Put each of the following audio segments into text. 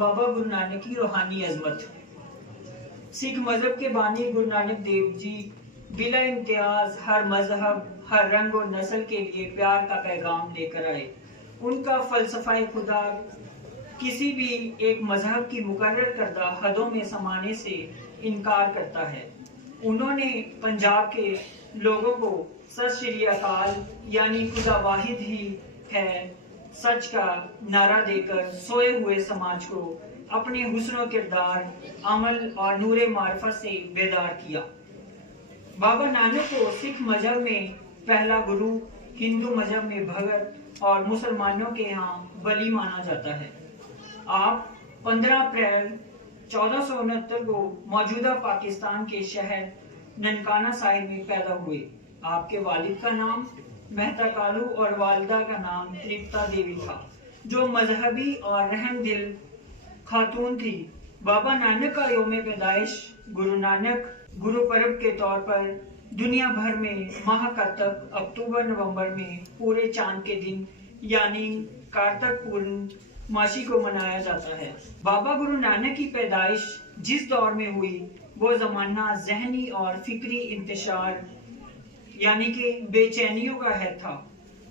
बाबा गुरु नानक की रूहानी अजमत। सिख मजहब के बानी गुरु नानक देव जी बिला इम्तियाज हर मजहब, हर रंग और नस्ल के लिए प्यार का पैगाम लेकर आए। उनका फलसफा खुदा किसी भी एक मजहब की मुकर्रर करदा हदों में समाने से इनकार करता है। उन्होंने पंजाब के लोगों को सत श्री अकाल यानी खुदा वाहिद ही है सच का नारा देकर सोए हुए समाज को अपने हुस्न किरदार, अमल और नूरे मार्फत से बेदार किया। बाबा नानक को सिख मजहब में पहला गुरु, हिंदू मजहब में भगत और मुसलमानों के यहाँ वली माना जाता है। आप 15 अप्रैल 1469 को मौजूदा पाकिस्तान के शहर ननकाना साहिब में पैदा हुए। आपके वालिद का नाम मेहता कालू और वालिदा का नाम तृप्ता देवी था, जो मजहबी और रहमदिल खातून थी। बाबा नानक का यौम पैदाइश गुरु नानक गुरु पर्व के तौर पर दुनिया भर में माह कार्तक अक्टूबर-नवंबर में पूरे चांद के दिन यानी कार्तक पूर्णमासी को मनाया जाता है। बाबा गुरु नानक की पैदाइश जिस दौर में हुई वो जमाना जहनी और फिक्री इंतशार यानी कि बेचैनियों का है था।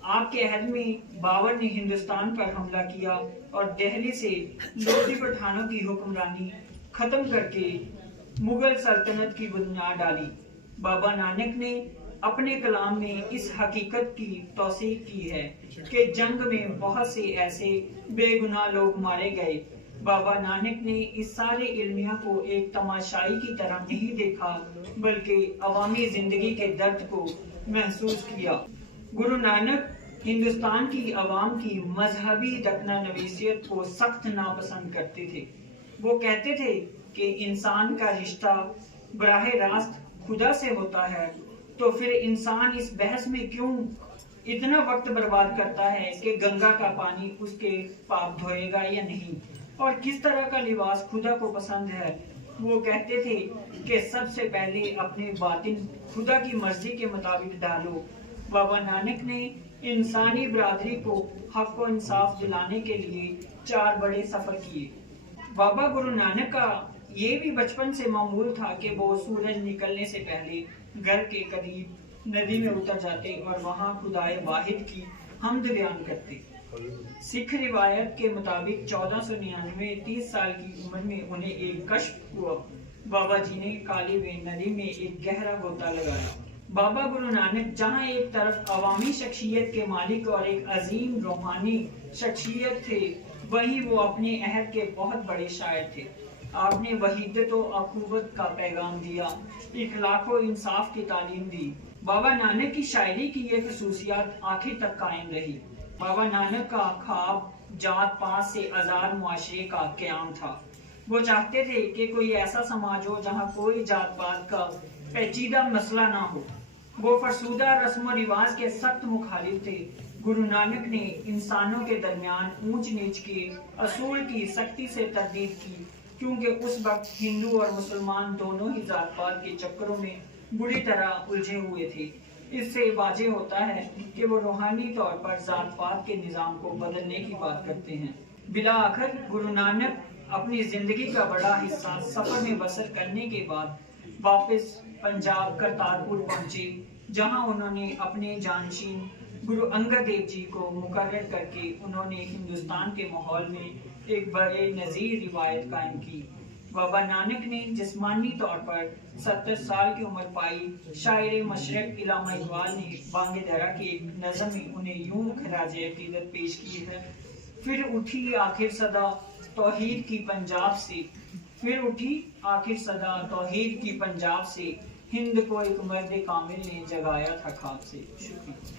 आपके अहद में बाबर ने हिंदुस्तान पर हमला किया और दिल्ली से लोधी पठानों की हुक्मरानी खत्म करके मुगल सल्तनत की बुनियाद डाली। बाबा नानक ने अपने कलाम में इस हकीकत की तौसीक की है कि जंग में बहुत से ऐसे बेगुनाह लोग मारे गए। बाबा नानक ने इस सारे इल्मिया को एक तमाशाई की तरह नहीं देखा, बल्कि अवामी जिंदगी के दर्द को महसूस किया। गुरु नानक हिंदुस्तान की अवाम की मजहबी दखना नवीसियत को सख्त नापसंद करते थे। वो कहते थे कि इंसान का रिश्ता बराह रास्त खुदा से होता है, तो फिर इंसान इस बहस में क्यों इतना वक्त बर्बाद करता है कि गंगा का पानी उसके पाप धोएगा या नहीं, और किस तरह का लिबास खुदा को पसंद है। वो कहते थे कि सबसे पहले अपने बातिन खुदा की मर्जी के मुताबिक डालो। बाबा नानक ने इंसानी बरादरी को हक व इंसाफ दिलाने के लिए 4 बड़े सफर किए। बाबा गुरु नानक का ये भी बचपन से मामूल था कि वो सूरज निकलने से पहले घर के करीब नदी में उतर जाते और वहाँ खुदाए वाहिद की हमद बयान करते। सिख रिवायत के मुताबिक 1499 30 साल की उम्र में उन्हें एक कश्फ हुआ। बाबा जी ने काली वेन नदी में एक गहरा गोता लगाया। बाबा गुरु नानक जहाँ एक तरफ अवामी शख्सियत के मालिक और एक अजीम रूहानी शख्सियत थे, वहीं वो अपने अहद के बहुत बड़े शायर थे। आपने वहीदत और अखुवत का पैगाम दिया, इखलाक और इंसाफ की तालीम दी। बाबा नानक की शायरी की ये खसूसियात आखिर तक कायम रही। बाबा नानक का ख्वाब जात पात से आजाद मुआशरे का क़याम था। वो चाहते थे कि कोई ऐसा समाज हो जहाँ कोई जात पात का पेचीदा मसला ना हो। वो फरसूदा रस्म रिवाज के सख्त मुखालिफ थे। गुरु नानक ने इंसानों के दरमियान ऊंच नीच के असूल की सख्ती से तरदीद की, क्योंकि उस वक्त हिंदू और मुसलमान दोनों ही जात पात के चक्करों में बुरी तरह उलझे हुए थे। इससे वाजे होता है कि वो रूहानी तौर पर जात पात के निज़ाम को बदलने की बात करते हैं। बिला आखिर गुरु नानक अपनी जिंदगी का बड़ा हिस्सा सफर में बसर करने के बाद वापस पंजाब करतारपुर पहुंचे, जहां उन्होंने अपने जानशीन गुरु अंगद देव जी को मुकर्रर करके उन्होंने हिंदुस्तान के माहौल में एक बड़े नज़ीर रिवायत कायम की। बाबा नानक ने जिस्मानी तौर पर 70 साल की उम्र पाई। शायर मशरक इल्लामा इकबाल ने बांगे दरा की एक नज़म में उन्हें यूं खराजे अकीदत पेश की है। फिर उठी आखिर सदा तौहीद की पंजाब से, फिर उठी आखिर सदा तौहीद की पंजाब से, हिंद को एक मर्द कामिल ने जगाया था ख्वाब से। शुक्रिया।